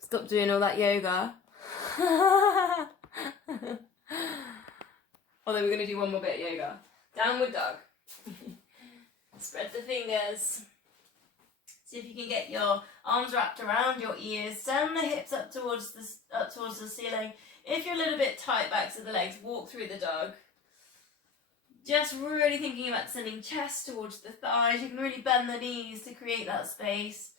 Stop doing all that yoga. Although we're going to do one more bit of yoga. Downward dog. Spread the fingers. See if you can get your arms wrapped around your ears. Send the hips up towards the ceiling. If you're a little bit tight back to the legs, walk through the dog. Just really thinking about sending chest towards the thighs. You can really bend the knees to create that space.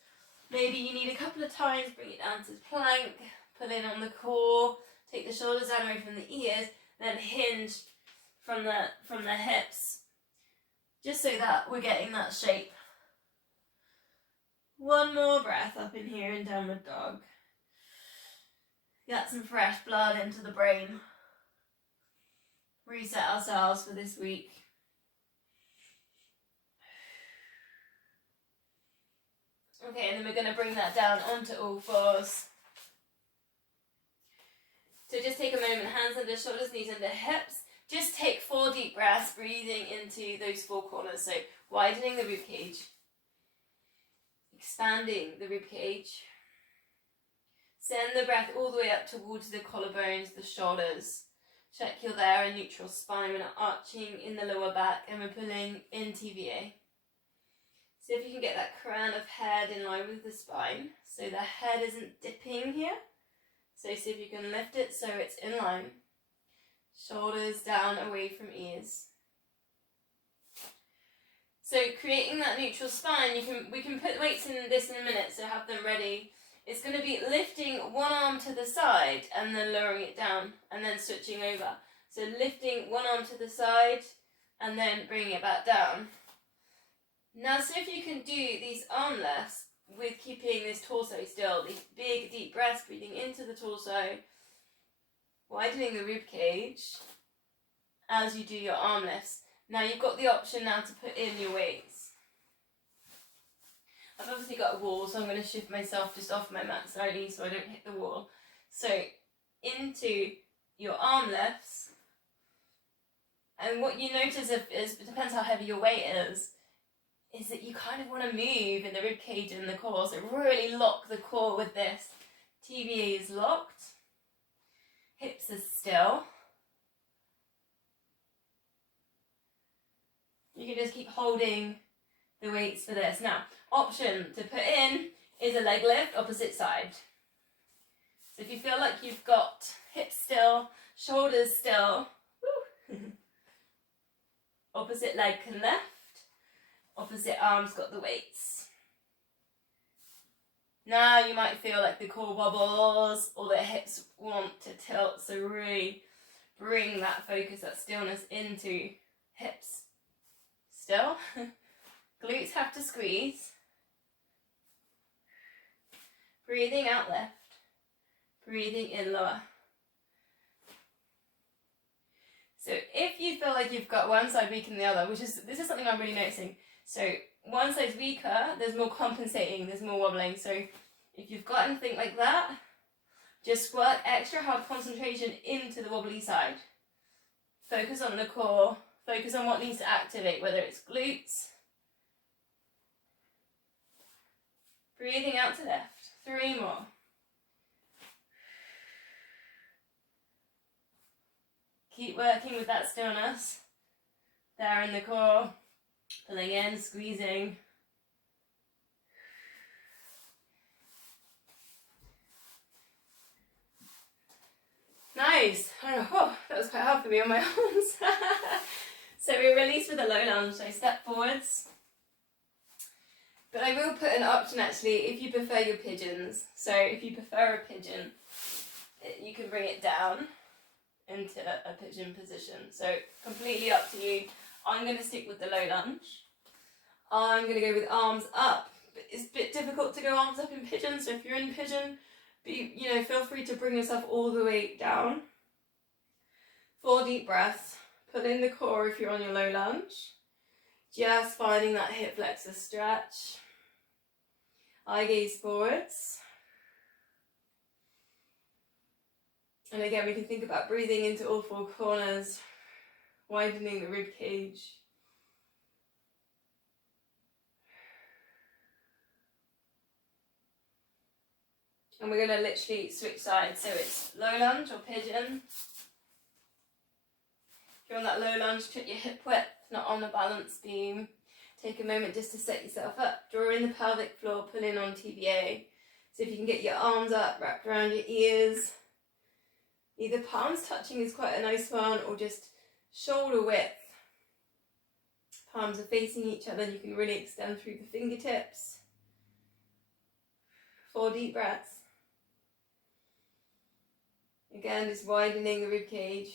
Maybe you need a couple of times, bring it down to plank, pull in on the core, take the shoulders down away from the ears, then hinge from the hips, just so that we're getting that shape. One more breath up in here in downward dog. Get some fresh blood into the brain. Reset ourselves for this week. Okay, and then we're going to bring that down onto all fours. So just take a moment, hands under shoulders, knees under hips. Just take 4 deep breaths, breathing into those 4 corners. So widening the rib cage, expanding the rib cage. Send the breath all the way up towards the collarbones, the shoulders. Check you're there in neutral spine. We're not arching in the lower back and we're pulling in TVA. See if you can get that crown of head in line with the spine. So the head isn't dipping here. So see if you can lift it so it's in line. Shoulders down away from ears. So creating that neutral spine, we can put weights in this in a minute, so have them ready. It's going to be lifting one arm to the side and then lowering it down and then switching over. So lifting one arm to the side and then bringing it back down. Now see if you can do these arm lifts with keeping this torso still. These big deep breaths, breathing into the torso, widening the rib cage as you do your arm lifts. Now you've got the option now to put in your weights. I've obviously got a wall, so I'm going to shift myself just off my mat slightly so I don't hit the wall. So into your arm lifts. And what you notice is it depends how heavy your weight is that you kind of want to move in the rib cage and the core. So really lock the core with this. TVA is locked. Hips are still. You can just keep holding the weights for this. Now, option to put in is a leg lift, opposite side. So if you feel like you've got hips still, shoulders still, opposite leg can lift, opposite arm's got the weights. Now you might feel like the core wobbles or the hips want to tilt, so really bring that focus, that stillness into hips. Still, glutes have to squeeze. Breathing out lift, breathing in lower. So if you feel like you've got one side weaker than the other, this is something I'm really noticing. So one side's weaker, there's more compensating, there's more wobbling. So if you've got anything like that, just work extra hard concentration into the wobbly side. Focus on the core, focus on what needs to activate, whether it's glutes. Breathing out to lift. 3 more. Keep working with that stillness. There in the core. Pulling in, squeezing. Nice. Oh, that was quite hard for me on my arms. So we release with a low lunge. So step forwards. But I will put an option actually if you prefer your pigeons. So if you prefer a pigeon, you can bring it down into a pigeon position. So completely up to you. I'm going to stick with the low lunge. I'm going to go with arms up. But it's a bit difficult to go arms up in pigeon. So if you're in pigeon, feel free to bring yourself all the way down. 4 deep breaths. Pull in the core if you're on your low lunge. Just finding that hip flexor stretch. Eye gaze forwards. And again, we can think about breathing into all 4 corners, widening the rib cage. And we're going to literally switch sides. So it's low lunge or pigeon. If you're on that low lunge, check your hip width, not on the balance beam. Take a moment just to set yourself up. Draw in the pelvic floor, pull in on TBA. So if you can get your arms up, wrapped around your ears. Either palms touching is quite a nice one, or just shoulder width. Palms are facing each other, you can really extend through the fingertips. 4 deep breaths. Again, just widening the rib cage.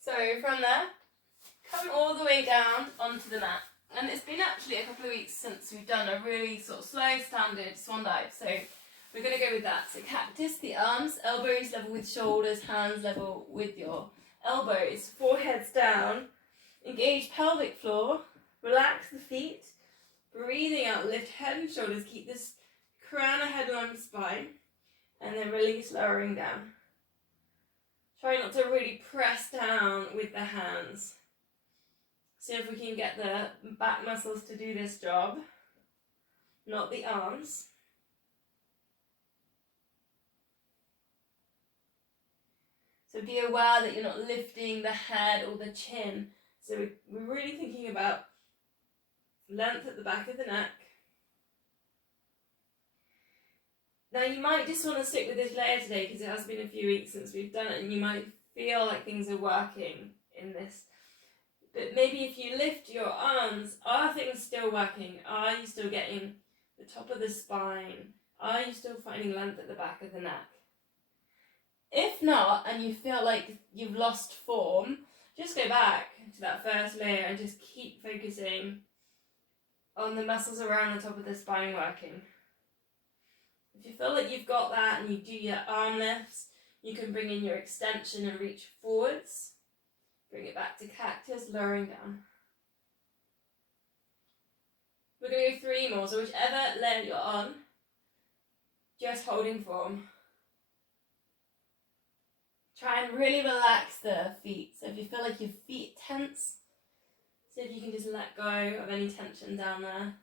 So from there, come all the way down onto the mat. And it's been actually a couple of weeks since we've done a really sort of slow standard swan dive. So we're going to go with that. So cactus, the arms, elbows level with shoulders, hands level with your elbows, foreheads down. Engage pelvic floor, relax the feet, breathing out, lift head and shoulders, keep this crown ahead along the spine, and then release, lowering down. Try not to really press down with the hands. See if we can get the back muscles to do this job, not the arms. So be aware that you're not lifting the head or the chin. So we're really thinking about length at the back of the neck. Now you might just want to stick with this layer today because it has been a few weeks since we've done it, and you might feel like things are working in this. But maybe if you lift your arms, are things still working? Are you still getting the top of the spine? Are you still finding length at the back of the neck? If not, and you feel like you've lost form, just go back to that first layer and just keep focusing on the muscles around the top of the spine working. If you feel like you've got that and you do your arm lifts, you can bring in your extension and reach forwards. Bring it back to cactus, lowering down. We're going to do 3 more, so whichever layer you're on, just holding form. Try and really relax the feet. So if you feel like your feet tense, see if you can just let go of any tension down there.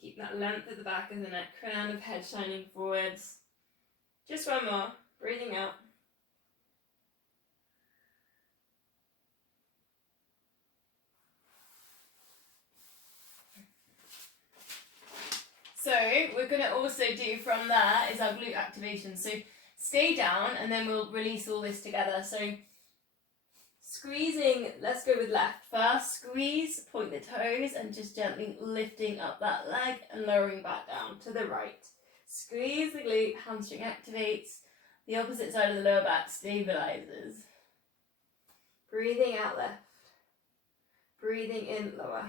Keep that length at the back of the neck, crown of head shining forwards. Just one more, breathing out. So we're going to also do from there is our glute activation. So stay down and then we'll release all this together. So squeezing, let's go with left first. Squeeze, point the toes and just gently lifting up that leg and lowering back down to the right. Squeeze the glute, hamstring activates. The opposite side of the lower back stabilizes. Breathing out left. Breathing in lower.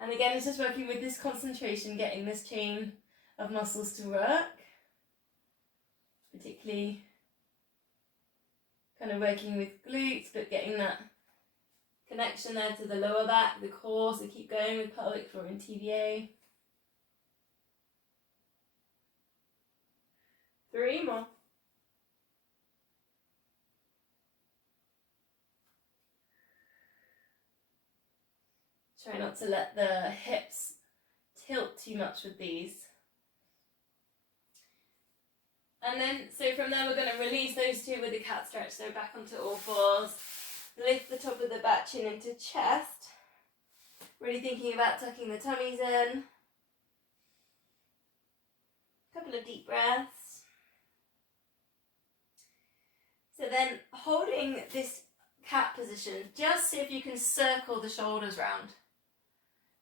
And again, it's just working with this concentration, getting this chain of muscles to work. Particularly kind of working with glutes, but getting that connection there to the lower back, the core, so keep going with pelvic floor and TBA. 3 more. Try not to let the hips tilt too much with these. And then, so from there we're going to release those 2 with the cat stretch, so back onto all fours. Lift the top of the back, chin into chest. Really thinking about tucking the tummies in. Couple of deep breaths. So then holding this cat position, just see if you can circle the shoulders round.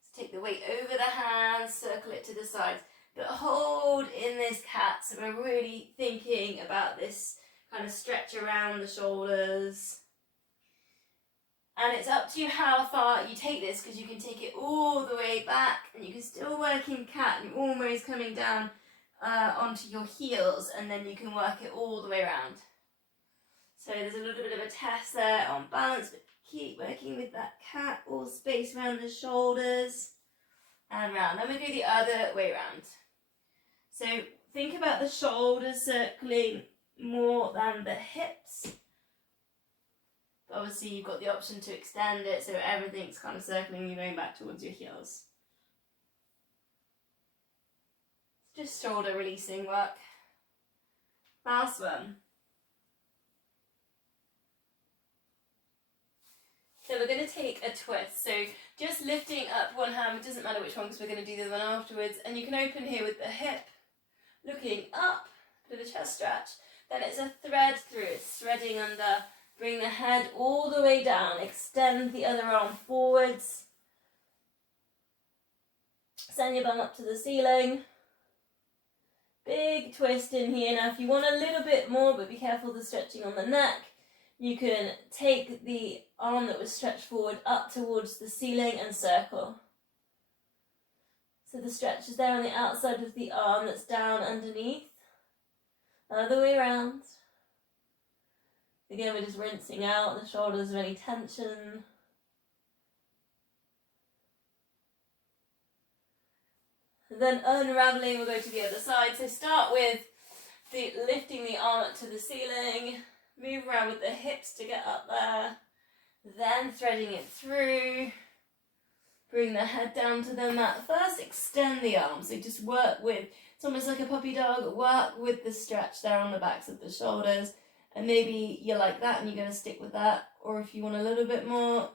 So take the weight over the hands, circle it to the sides. But hold in this cat, so we're really thinking about this kind of stretch around the shoulders. And it's up to you how far you take this, because you can take it all the way back and you can still work in cat and you're almost coming down onto your heels, and then you can work it all the way around. So there's a little bit of a test there on balance, but keep working with that cat or space around the shoulders and round. Then we do the other way round. So think about the shoulders circling more than the hips. But obviously you've got the option to extend it so everything's kind of circling, you're going back towards your heels. Just shoulder releasing work. Last one. So we're going to take a twist. So just lifting up one hand, it doesn't matter which one because we're going to do the other one afterwards. And you can open here with the hip, looking up to the chest stretch. Then it's a thread through, it's threading under. Bring the head all the way down, extend the other arm forwards. Send your bum up to the ceiling. Big twist in here. Now if you want a little bit more, but be careful of the stretching on the neck, you can take the arm that was stretched forward up towards the ceiling and circle. So the stretch is there on the outside of the arm that's down underneath. Other way around. Again, we're just rinsing out the shoulders of any tension. And then unraveling, we'll go to the other side. So start with lifting the arm up to the ceiling. Move around with the hips to get up there. Then threading it through. Bring the head down to the mat. First, extend the arms. So just work with, it's almost like a puppy dog. Work with the stretch there on the backs of the shoulders. And maybe you like that and you're going to stick with that. Or if you want a little bit more,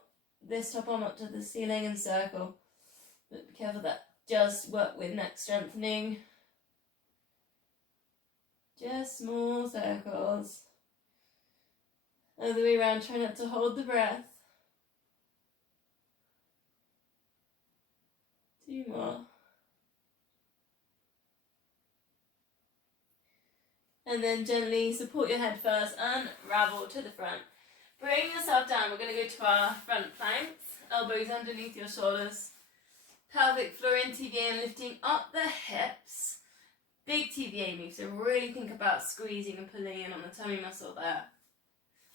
this top arm up to the ceiling and circle. But be careful that just work with neck strengthening. Just small circles. Other way around, try not to hold the breath. 2 more. And then gently support your head first, unravel to the front. Bring yourself down. We're going to go to our front planks. Elbows underneath your shoulders. Pelvic floor in TVA, lifting up the hips. Big TVA move, so really think about squeezing and pulling in on the tummy muscle there.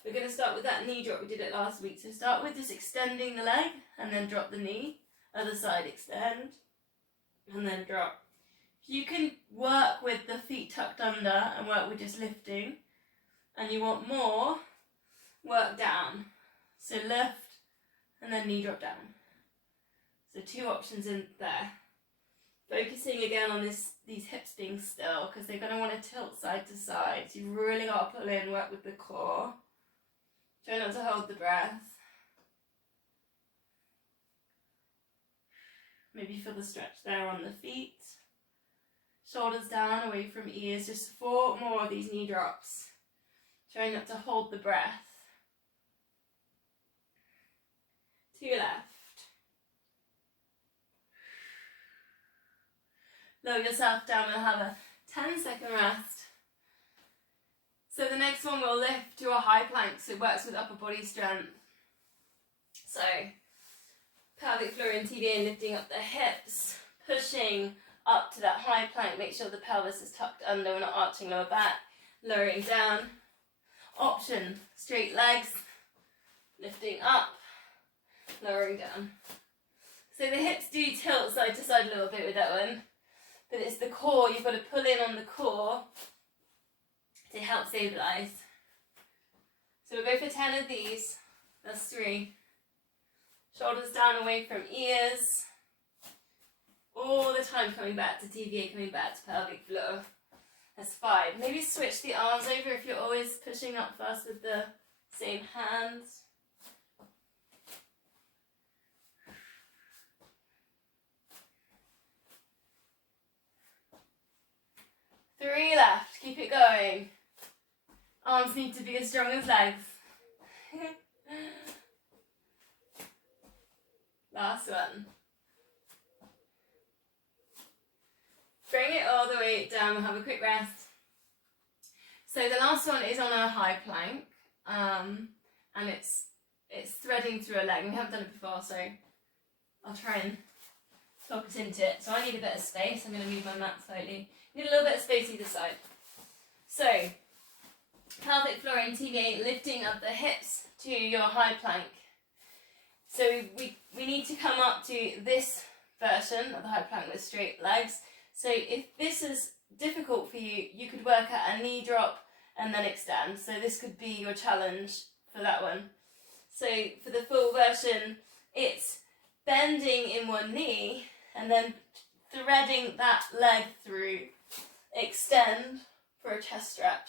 We're going to start with that knee drop. We did it last week. So start with just extending the leg and then drop the knee. Other side, extend and then drop. You can work with the feet tucked under and work with just lifting. And you want more, work down. So lift and then knee drop down. So 2 options in there. Focusing again on these hips being still because they're going to want to tilt side to side. So you've really got to pull in, work with the core. Try not to hold the breath. Maybe feel the stretch there on the feet. Shoulders down, away from ears. Just 4 more of these knee drops. Try not to hold the breath. To your left. Lower yourself down, we'll have a 10-second rest. So the next one we'll lift to a high plank, so it works with upper body strength. So, pelvic floor in TVA, lifting up the hips, pushing up to that high plank, make sure the pelvis is tucked under, we're not arching lower back, lowering down. Option, straight legs, lifting up, lowering down. So the hips do tilt side to side a little bit with that one. But it's the core, you've got to pull in on the core to help stabilise. So we'll go for 10 of these. That's 3. Shoulders down away from ears. All the time coming back to TVA, coming back to pelvic floor. That's 5. Maybe switch the arms over if you're always pushing up first with the same hands. 3 left. Keep it going. Arms need to be as strong as legs. Last one. Bring it all the way down. We'll have a quick rest. So the last one is on a high plank, and it's threading through a leg. We haven't done it before, so I'll try and talk us into it. So I need a bit of space. I'm going to move my mat slightly. Need a little bit of space either side. So pelvic pelvic floor in TVA, lifting up the hips to your high plank. So we need to come up to this version of the high plank with straight legs. So if this is difficult for you, you could work at a knee drop and then extend. So this could be your challenge for that one. So for the full version, it's bending in one knee and then threading that leg through, extend for a chest stretch.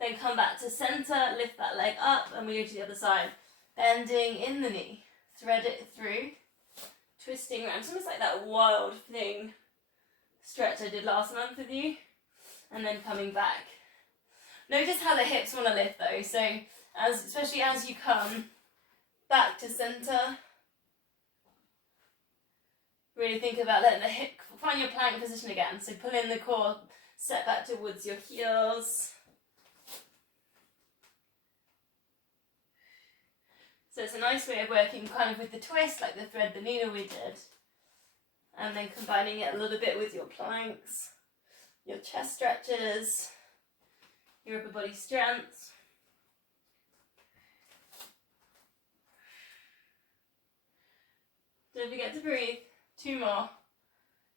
Then come back to center, lift that leg up, and we go to the other side. Bending in the knee, thread it through, twisting around. It's almost like that wild thing stretch I did last month with you, and then coming back. Notice how the hips want to lift though, so especially as you come back to center, really think about letting the hip, find your plank position again. So pull in the core, set back towards your heels. So it's a nice way of working kind of with the twist, like the thread the needle we did. And then combining it a little bit with your planks, your chest stretches, your upper body strength. Don't forget to breathe. 2 more.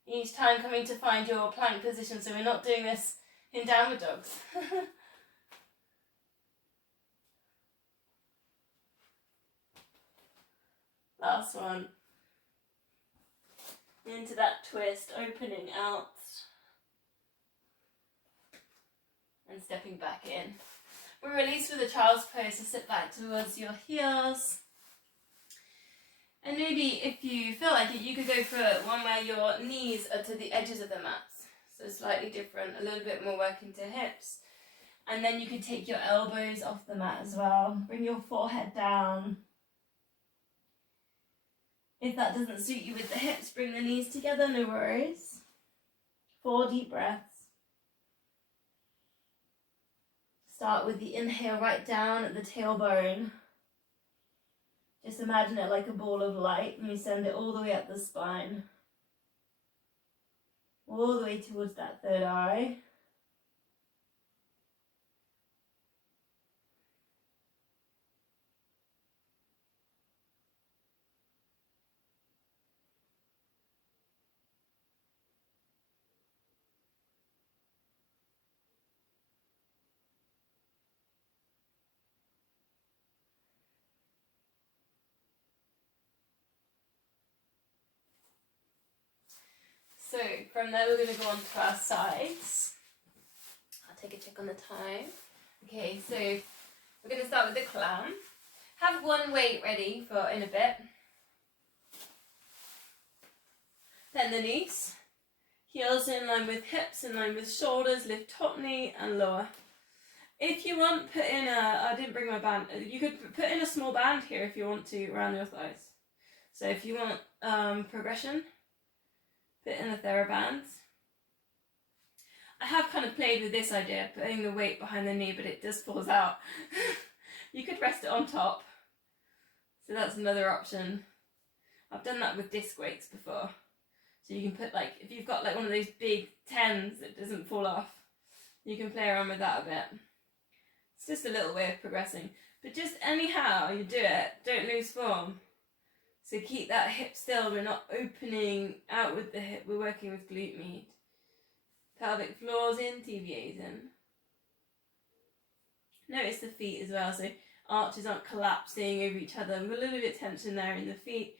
Each time coming to find your plank position, so we're not doing this in downward dogs. Last one. Into that twist, opening out. And stepping back in. We release with a child's pose, so sit back towards your heels. And maybe if you feel like it, you could go for one where your knees are to the edges of the mat. So slightly different, a little bit more working to hips. And then you could take your elbows off the mat as well. Bring your forehead down. If that doesn't suit you with the hips, bring the knees together, no worries. 4 deep breaths. Start with the inhale right down at the tailbone. Just imagine it like a ball of light and you send it all the way up the spine. All the way towards that third eye. So from there we're going to go on to our sides. I'll take a check on the time. Okay, so we're going to start with the clown. Have one weight ready for in a bit. Then the knees. Heels in line with hips, in line with shoulders. Lift top knee and lower. If you want, put in a, I didn't bring my band. You could put in a small band here if you want to around your thighs. So if you want progression, put in a TheraBand. I have kind of played with this idea, putting the weight behind the knee, but it just falls out. You could rest it on top. So that's another option. I've done that with disc weights before. So you can put like, if you've got like one of those big 10s that doesn't fall off, you can play around with that a bit. It's just a little way of progressing. But just anyhow you do it, don't lose form. So keep that hip still, we're not opening out with the hip, we're working with glute med. Pelvic floors in, TVAs in. Notice the feet as well, so arches aren't collapsing over each other. We've got a little bit of tension there in the feet.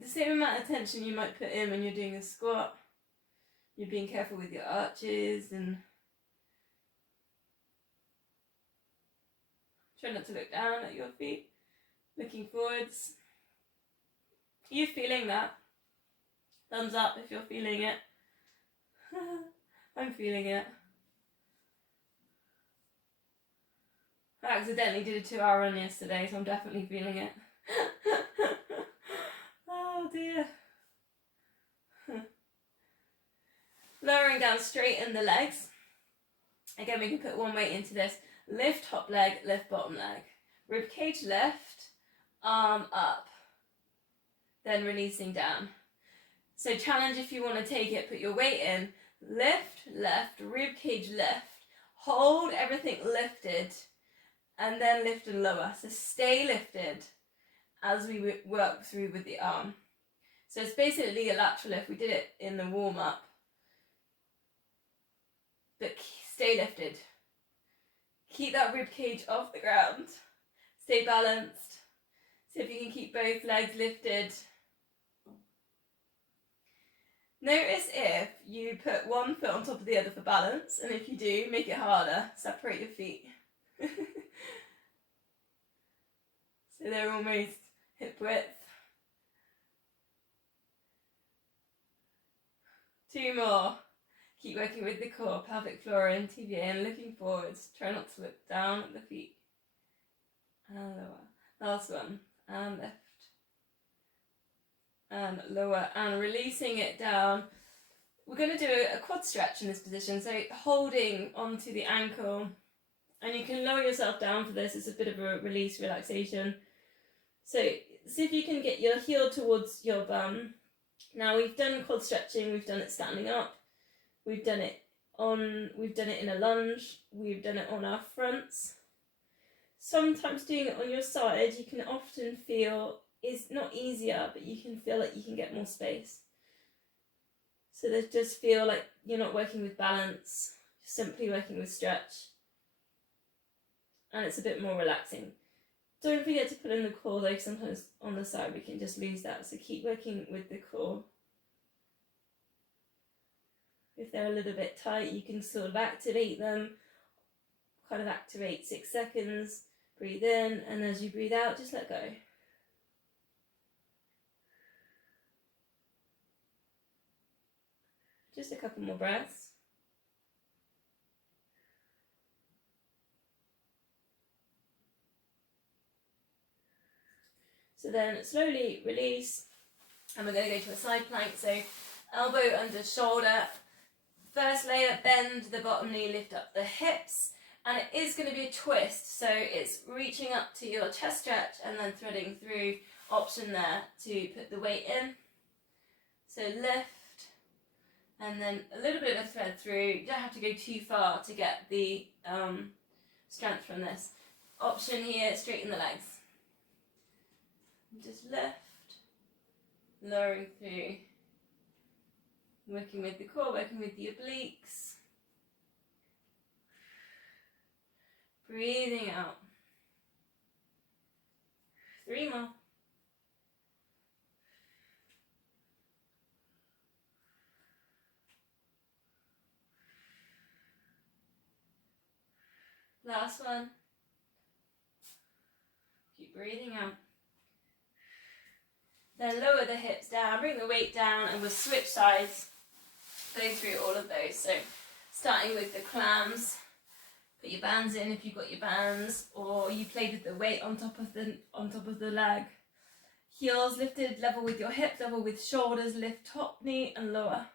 The same amount of tension you might put in when you're doing a squat. You're being careful with your arches and try not to look down at your feet, looking forwards. Are you feeling that? Thumbs up if you're feeling it. I'm feeling it. I accidentally did a 2-hour run yesterday, so I'm definitely feeling it. Oh dear. Lowering down, straighten the legs. Again, we can put one weight into this. Lift top leg, lift bottom leg. Rib cage lift, arm up. Then releasing down. So challenge if you want to take it, put your weight in, lift, left, rib cage lift, hold everything lifted, and then lift and lower. So stay lifted as we work through with the arm. So it's basically a lateral lift. We did it in the warm-up. But stay lifted. Keep that rib cage off the ground. Stay balanced. See if you can keep both legs lifted. Notice if you put one foot on top of the other for balance, and if you do, make it harder. Separate your feet. So they're almost hip width. 2 more. Keep working with the core, pelvic floor and TVA, and looking forwards. Try not to look down at the feet. And lower. Last one. And lift. And lower. And releasing it down. We're going to do a quad stretch in this position. So holding onto the ankle. And you can lower yourself down for this. It's a bit of a release, relaxation. So see if you can get your heel towards your bum. Now we've done quad stretching. We've done it standing up. We've done it in a lunge, we've done it on our fronts. Sometimes doing it on your side, you can often feel, is not easier, but you can feel like you can get more space. So they just feel like you're not working with balance, you're simply working with stretch. And it's a bit more relaxing. Don't forget to put in the core though, sometimes on the side we can just lose that. So keep working with the core. If they're a little bit tight, you can sort of activate them. Kind of activate 6 seconds. Breathe in, and as you breathe out, just let go. Just a couple more breaths. So then slowly release, and we're going to go to a side plank. So elbow under shoulder. First layer, bend the bottom knee, lift up the hips, and it is going to be a twist, so it's reaching up to your chest stretch and then threading through. Option there to put the weight in. So lift, and then a little bit of a thread through. You don't have to go too far to get the strength from this. Option here, straighten the legs. Just lift, lowering through. Working with the core, working with the obliques. Breathing out. 3 more. Last one. Keep breathing out. Then lower the hips down, bring the weight down, and we'll switch sides. Go through all of those. So starting with the clams, put your bands in if you've got your bands, or you played with the weight on top of the leg. Heels lifted, level with your hip, level with shoulders, lift top knee and lower.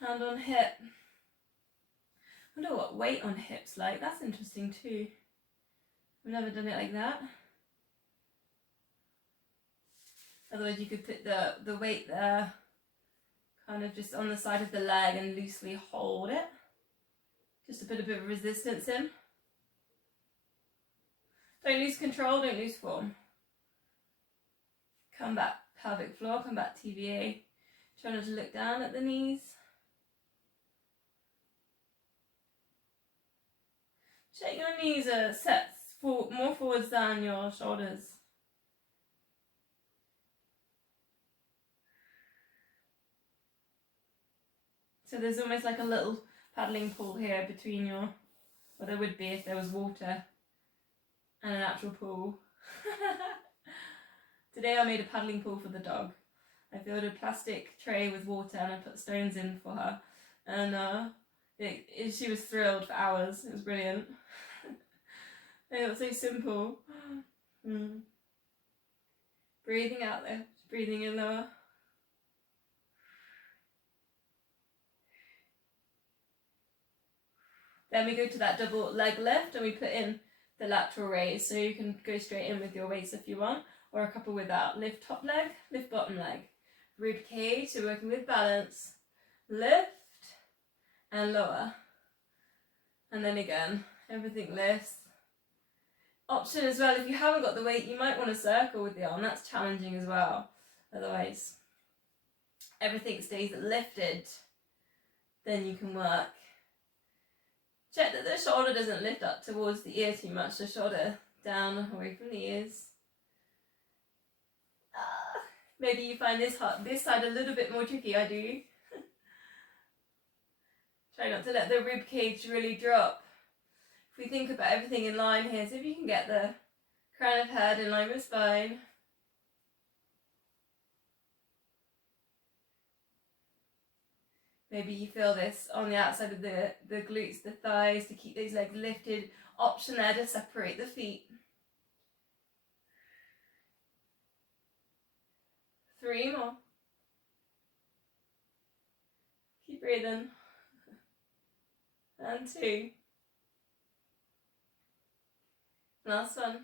Hand on hip. I wonder what weight on hips like. That's interesting too. I've never done it like that. Otherwise you could put the weight there, kind of just on the side of the leg, and loosely hold it. Just to put a bit of resistance in. Don't lose control, don't lose form. Come back pelvic floor, come back TVA. Try not to look down at the knees. Check your knees are set more forwards than your shoulders. So there's almost like a little paddling pool here between your, well there would be if there was water, and an actual pool. Today I made a paddling pool for the dog. I filled a plastic tray with water and I put stones in for her, and she was thrilled for hours. It was brilliant. It was so simple. Breathing out there, breathing in lower. Then we go to that double leg lift and we put in the lateral raise. So you can go straight in with your weights if you want, or a couple without. Lift top leg, lift bottom leg. Rib cage, so working with balance. Lift and lower. And then again, everything lifts. Option as well, if you haven't got the weight, you might want to circle with the arm. That's challenging as well. Otherwise, everything stays lifted. Then you can work. Check that the shoulder doesn't lift up towards the ear too much. The shoulder down, away from the ears. Maybe you find this side a little bit more tricky. I do. Try not to let the rib cage really drop. If we think about everything in line here, so if you can get the crown of head in line with spine. Maybe you feel this on the outside of the glutes, the thighs, to keep those legs lifted. Option there to separate the feet. 3 more. Keep breathing. And 2. Last one.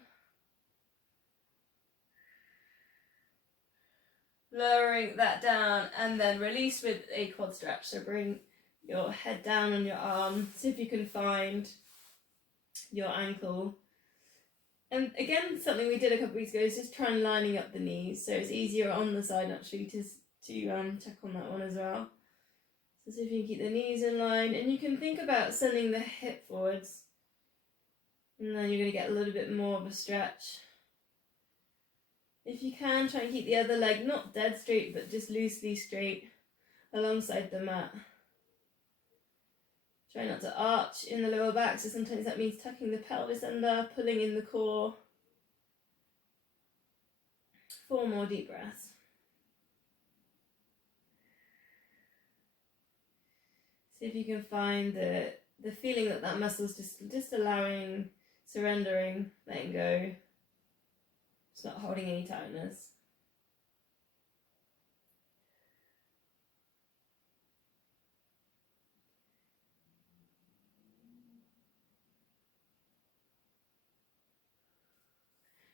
Lowering that down and then release with a quad stretch. So bring your head down on your arm. See if you can find your ankle. And again, something we did a couple weeks ago is just try and lining up the knees. So it's easier on the side actually to check on that one as well. So see if you can keep the knees in line. And you can think about sending the hip forwards. And then you're going to get a little bit more of a stretch. If you can, try and keep the other leg not dead straight, but just loosely straight alongside the mat. Try not to arch in the lower back, so sometimes that means tucking the pelvis under, pulling in the core. 4 more deep breaths. See if you can find the feeling that muscle's just allowing, surrendering, letting go. It's not holding any tightness.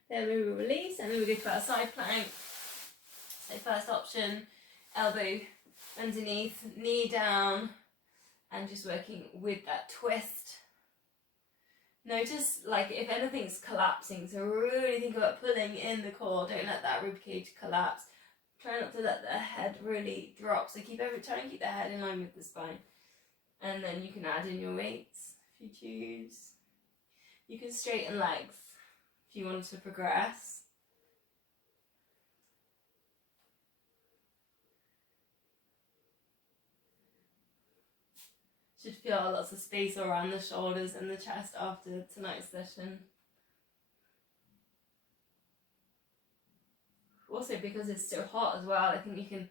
Then we will release and then we go to our side plank. So first option, elbow underneath, knee down, and just working with that twist. Notice like if anything's collapsing, so really think about pulling in the core, don't let that rib cage collapse. Try not to let the head really drop, so try and keep the head in line with the spine. And then you can add in your weights if you choose. You can straighten legs if you want to progress. Should feel lots of space around the shoulders and the chest after tonight's session. Also, because it's so hot as well, I think you can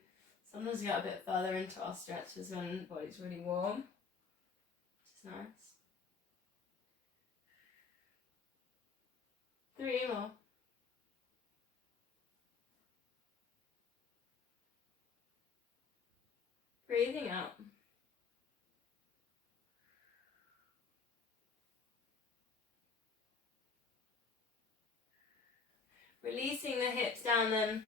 sometimes get a bit further into our stretches when the body's really warm, which is nice. 3 more. Breathing out. Releasing the hips down then